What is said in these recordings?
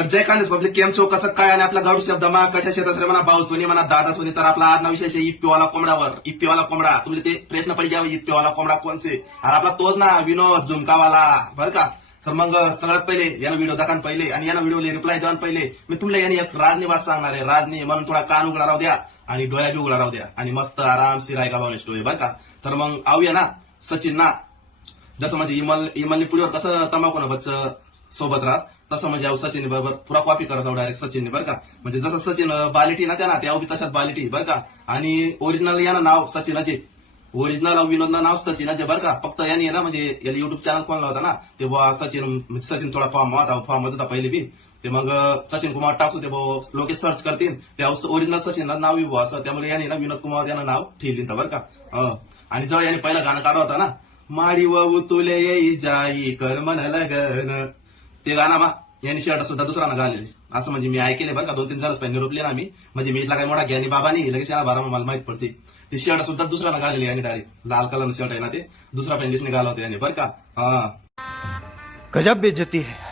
तर जय खानदेश पब्लिक केम छो कसं काय आणि आपला गावठी शब्दमा कशा शेतात रे म्हणा भाऊ सोनी म्हणा दादा सोनी तर आपला आज विषय आहे इप्पीवाला कोंबडावर इप्पीवाला कोंबडा तुम्ही ते प्रश्न पडले जावे इप्पीवाला कोंबडा कोणसे आणि आपला तोच ना विनोद झुमकावाला बरं का. तर मग सगळ्यात पहिले यानं व्हिडिओ दाखवून पहिले आणि यानं व्हिडिओला रिप्लाय देऊन पहिले मी तुमला याने एक राजनी वाद सांगणार आहे राजनी म्हणून थोडा कान उघडा राहू द्या आणि डोळ्या बी उघडा राहू द्या आणि मस्त आरामशीर ऐका बावने स्टोरी बरं का. तर मग आऊया ना सचिन ना जसं म्हणजे इमलनी पुढीवर कसं तंबाखू न बच्च सोबत राहत तसं म्हणजे सचिन बरोबर पुरा कॉपी करायचा डायरेक्ट सचिनने बरं का. म्हणजे जसं सचिन बालिटी ना त्या बी तशाच बालिटी बरं का. आणि ओरिजिनल यानं नाव सचिनाचे ओरिजिनल विनोदनं नाव सचिनाचे बरं का. फक्त यांनी ना म्हणजे याला युट्यूब चॅनल खोलला होता ना ते सचिन थोडा फॉर्म होता पहिले बी ते मग सचिन कुमार टाकू ते लोक सर्च करतील त्या ओरिजिनल सचिन नाव विभो असं त्यामुळे यांनी ना विनोद कुमार यानं नाव ठेवली बरं का. आणि जेव्हा यांनी पहिलं गाणं काढलं होता ना माडी वाहू तुले येई जाई कर मन लगन ते गाणं मा यांनी शर्ट सुद्धा दुसऱ्यानं घालेले असं म्हणजे मी ऐकले बरं का 2-3 जणच पण निरोपले ना मी म्हणजे मी इथला काही मोठा ज्ञानी बाबा नाही लगेच या बारा मला माहित पडते ते शर्ट सुद्धा दुसऱ्यानं घालेले यांनी डायरेक्ट लाल कलर शर्ट आहे ना ते दुसरा पेंडिसने घाला होते यांनी बरं का. गजब बेइज्जती है.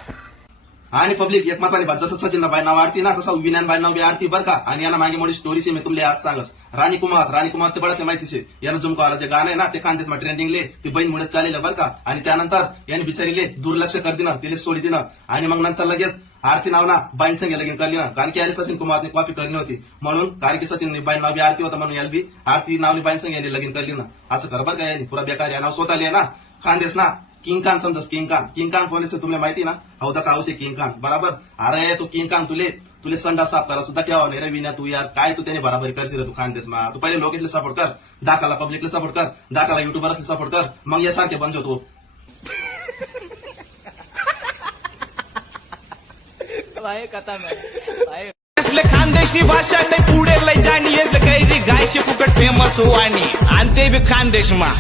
आणि पब्लिक एक महत्वाची बात जसं सचिन बाई नाव आरती ना तसं विज्ञान बाई नाव बी आरती बरं का. आणि यांना मागे मोठी स्टोरी मी तुमले आज सांगस राणी कुमार ते बळाच माहिती शे यानं झुमकावाला जे गाणं आहे ना ते खानदेश ट्रेंडिंगले ते बहीण मुळे चालेलं बरं का. आणि त्यानंतर यांनी बिचारीले दुर्लक्ष कर दिनं तिले सोडी दिनं आणि मग नंतर लगेच आरती नाव ना बाईन संग लगीन करली ना कारण की याने सचिन कुमारने कॉपी करली होती म्हणून कारण की सचिन बाईन नाव बी आरती होता म्हणून याला बी आरती नावनी बाईन संग यांनी लगीन करली ना असं कर बरं का. यांनी पुरा बेकार या नाव स्वतः लिहा ना खानदेश ना किंग खान समजस किंग खान कोण तुम्हाला माहिती ना हौदा का औषे किंग खान बराबर. अरे तू किंग खान तुले संडा साफ करा सुद्धा ठेवा नाही रे विना तू यार काय तू त्याने बराबरी करशील तू खानदेश मा तू पहिले लोकेटले सपोर्ट कर दाखला पब्लिकला सपोर्ट कर दाखला युट्यूबरला सपोर्ट कर मग यासारखे बंद होतो. खानदेशनी भाषा नाही पुढे लय जाणी काही गायशी फुकट फेमस हो आणि ते बी खानदेश मा